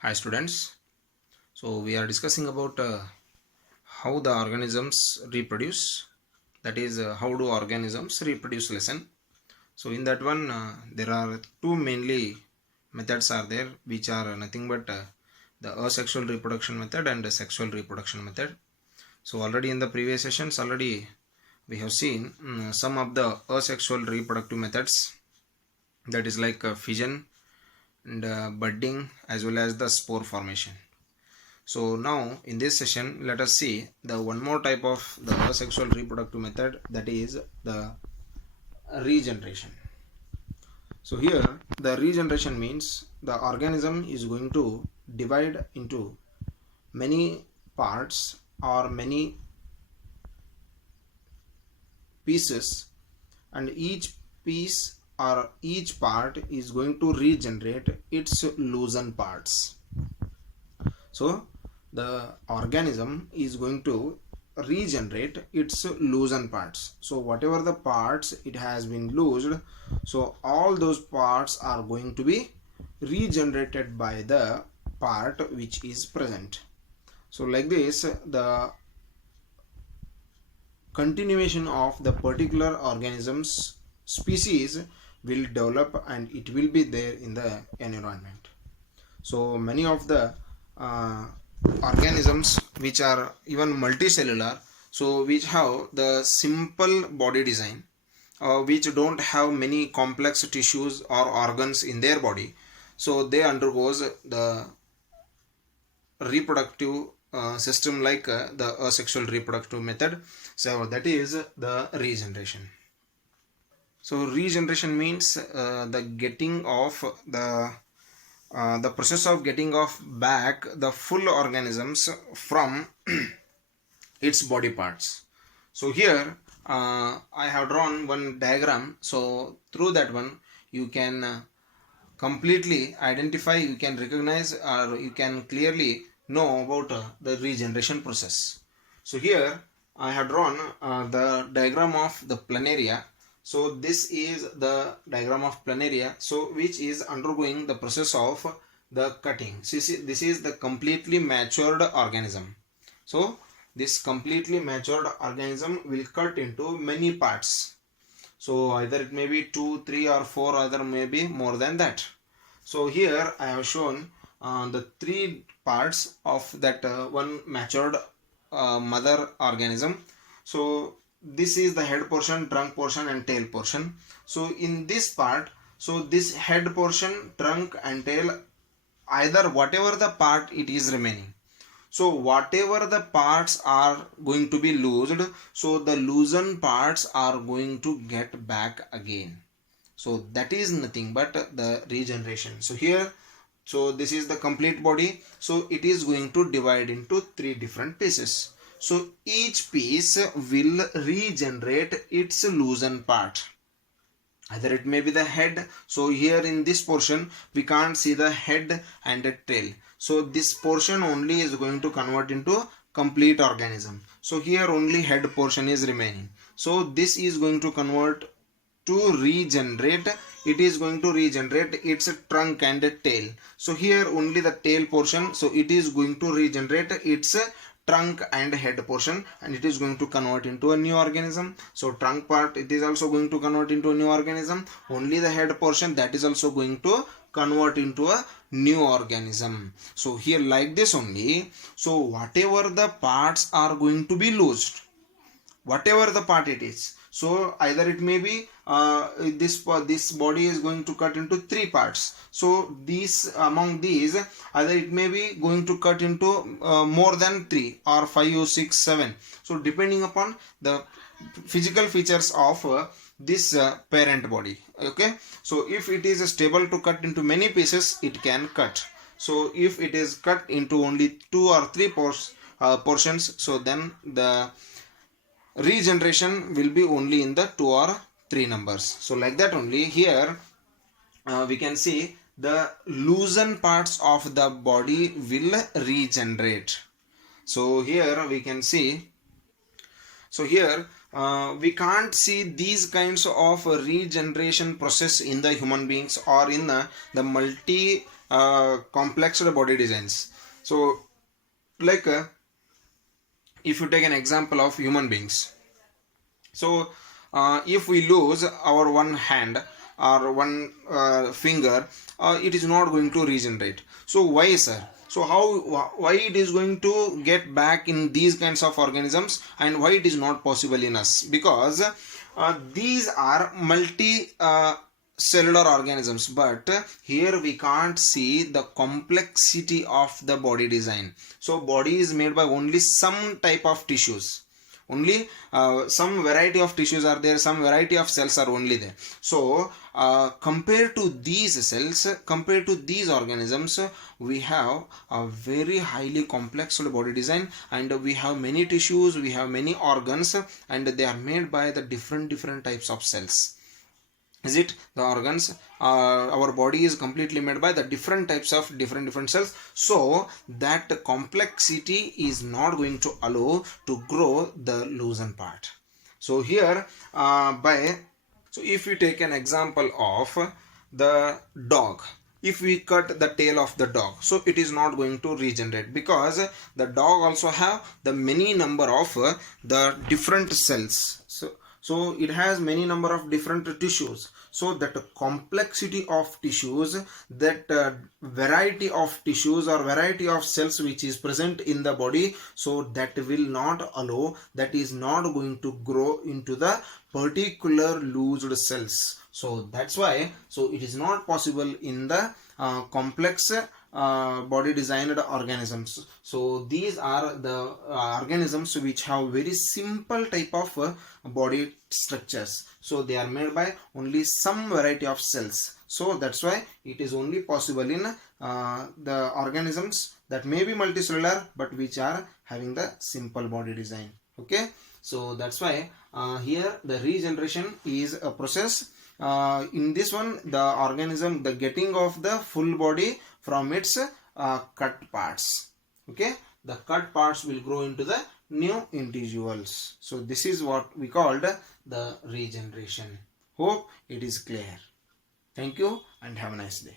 Hi students. So we are discussing about how the organisms reproduce. That is how do organisms reproduce lesson. So in that one there are two mainly methods are there, which are nothing but the asexual reproduction method and the sexual reproduction method. So already in the previous sessions already we have seen some of the asexual reproductive methods, that is like fission and budding as well as the spore formation. So now in this session let us see the one more type of the asexual reproductive method, that is the regeneration. So here the regeneration means the organism is going to divide into many parts or many pieces, and each piece or each part is going to regenerate its loosened parts. So the organism is going to regenerate its loosened parts. So whatever the parts it has been loosed, so all those parts are going to be regenerated by the part which is present. So like this the continuation of the particular organism's species will develop and it will be there in the environment. So many of the uh, organisms which are even multicellular, so which have the simple body design, which don't have many complex tissues or organs in their body, so they undergoes the reproductive system like the asexual reproductive method. So that is the regeneration. So regeneration means the getting of the process of getting off back the full organisms from its body parts. So here I have drawn one diagram, so through that one you can completely identify, you can recognize, or you can clearly know about the regeneration process. So here I have drawn the diagram of the planaria. So this is the diagram of planaria, so which is undergoing the process of the cutting. So this is the completely matured organism. So this completely matured organism will cut into many parts. So either it may be 2, 3 or 4, either may be more than that. So here I have shown the three parts of that one matured mother organism. So this is the head portion, trunk portion and tail portion. So in this part, so this head portion, trunk and tail, either whatever the part it is remaining, so whatever the parts are going to be loosed, so the loosened parts are going to get back again. So that is nothing but the regeneration. So here, so this is the complete body, so it is going to divide into three different pieces. So each piece will regenerate its loosened part. Either it may be the head, so here in this portion we can't see the head and the tail, so this portion only is going to convert into complete organism. So here only head portion is remaining, so this is going to convert to regenerate, it is going to regenerate its trunk and tail. So here only the tail portion, so it is going to regenerate its trunk and head portion, and it is going to convert into a new organism. So trunk part, it is also going to convert into a new organism. Only the head portion, that is also going to convert into a new organism. So here like this only, so whatever the parts are going to be loosed, whatever the part it is, so either it may be this body is going to cut into three parts, so these among these either it may be going to cut into more than 3 or 5 or 6 7, so depending upon the physical features of this parent body. Okay, so if it is stable to cut into many pieces, it can cut. So if it is cut into only 2 or 3 portions, so then the regeneration will be only in the 2 or 3 numbers. So like that only here we can see the loosened parts of the body will regenerate. So here we can see, so here we can't see these kinds of regeneration process in the human beings or in the multi complex body designs. So like if you take an example of human beings, so if we lose our one hand or one finger, it is not going to regenerate. So why, sir? So why it is going to get back in these kinds of organisms, and why it is not possible in us? Because these are multi cellular organisms, but here we can't see the complexity of the body design. So body is made by only some type of tissues, only some variety of tissues are there, some variety of cells are only there. So compared to these cells, compared to these organisms, we have a very highly complex body design, and we have many tissues, we have many organs, and they are made by the different types of cells. Is it the organs? Our body is completely made by the different types of different cells, so that complexity is not going to allow to grow the loosened part. So here so if we take an example of the dog, if we cut the tail of the dog, so it is not going to regenerate, because the dog also have the many number of the different cells. So it has many number of different tissues. So that complexity of tissues, that variety of tissues or variety of cells which is present in the body, so that will not allow, that is not going to grow into the particular loosed cells. So that's why, so it is not possible in the complex body designed organisms. So these are the organisms which have very simple type of body structures. So they are made by only some variety of cells. So that's why it is only possible in the organisms that may be multicellular, but which are having the simple body design. Okay, so that's why here the regeneration is a process. In this one, the organism, the getting of the full body from its cut parts. Okay, the cut parts will grow into the new individuals. So this is what we called the regeneration. Hope it is clear. Thank you and have a nice day.